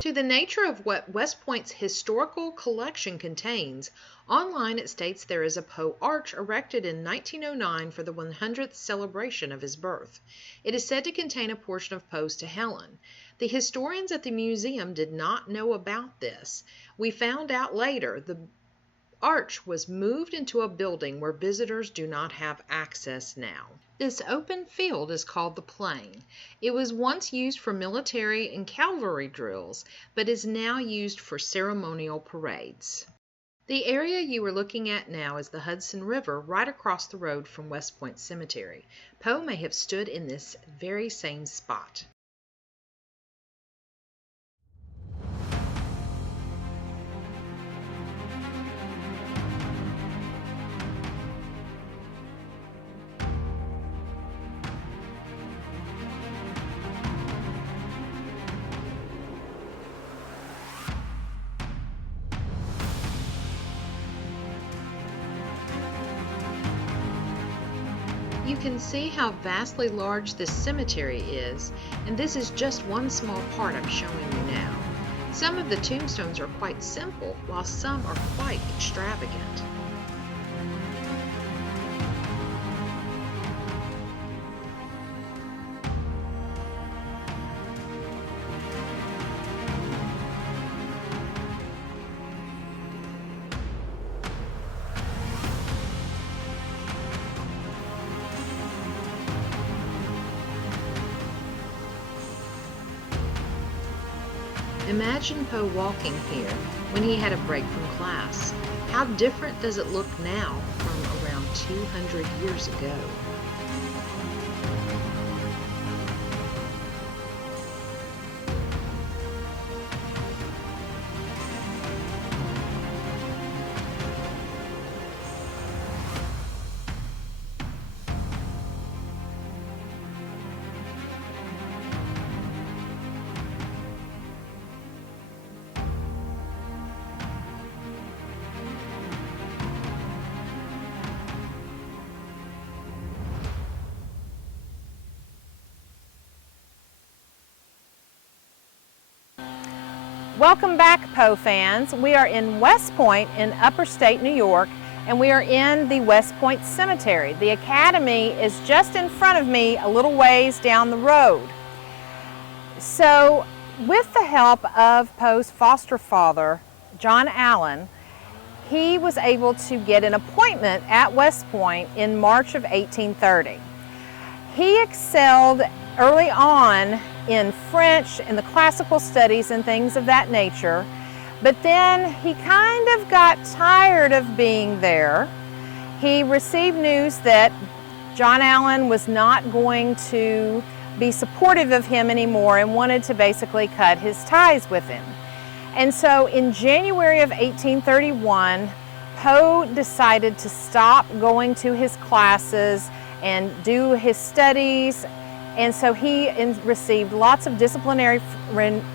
To the nature of what West Point's historical collection contains, online it states there is a Poe arch erected in 1909 for the 100th celebration of his birth. It is said to contain a portion of Poe's To Helen. The historians at the museum did not know about this. We found out later the arch was moved into a building where visitors do not have access now. This open field is called the Plain. It was once used for military and cavalry drills, but is now used for ceremonial parades. The area you are looking at now is the Hudson River, right across the road from West Point Cemetery. Poe may have stood in this very same spot. You can see how vastly large this cemetery is, and this is just one small part I'm showing you now. Some of the tombstones are quite simple, while some are quite extravagant. Imagine Poe walking here when he had a break from class. How different does it look now from around 200 years ago? Welcome back, Poe fans. We are in West Point in upstate New York, and we are in the West Point Cemetery. The Academy is just in front of me, a little ways down the road. So, with the help of Poe's foster father, John Allen, he was able to get an appointment at West Point in March of 1830. He excelled early on in French and the classical studies and things of that nature, but then he kind of got tired of being there. He received news that John Allen was not going to be supportive of him anymore and wanted to basically cut his ties with him. And so in January of 1831, Poe decided to stop going to his classes and do his studies. And so he received lots of disciplinary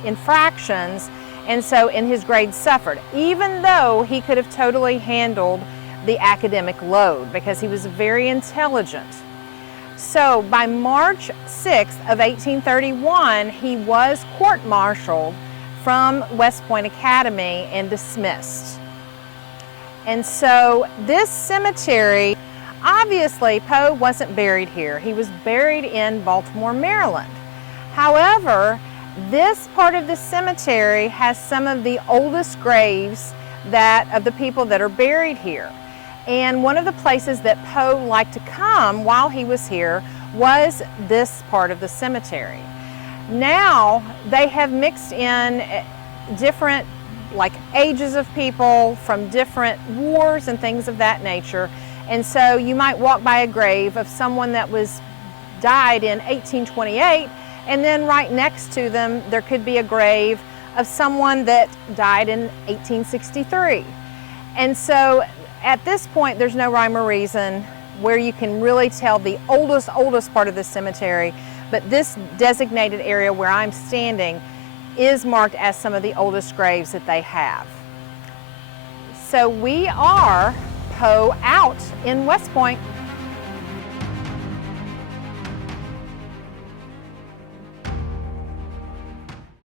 infractions, and his grades suffered, even though he could have totally handled the academic load because he was very intelligent. So by March 6th of 1831, he was court-martialed from West Point Academy and dismissed. And so this cemetery, obviously, Poe wasn't buried here. He was buried in Baltimore, Maryland. However, this part of the cemetery has some of the oldest graves of the people that are buried here. And one of the places that Poe liked to come while he was here was this part of the cemetery. Now, they have mixed in different ages of people from different wars and things of that nature. And so you might walk by a grave of someone that died in 1828, and then right next to them there could be a grave of someone that died in 1863. And so at this point there's no rhyme or reason where you can really tell the oldest part of the cemetery, but this designated area where I'm standing is marked as some of the oldest graves that they have. So we are Poe out in West Point.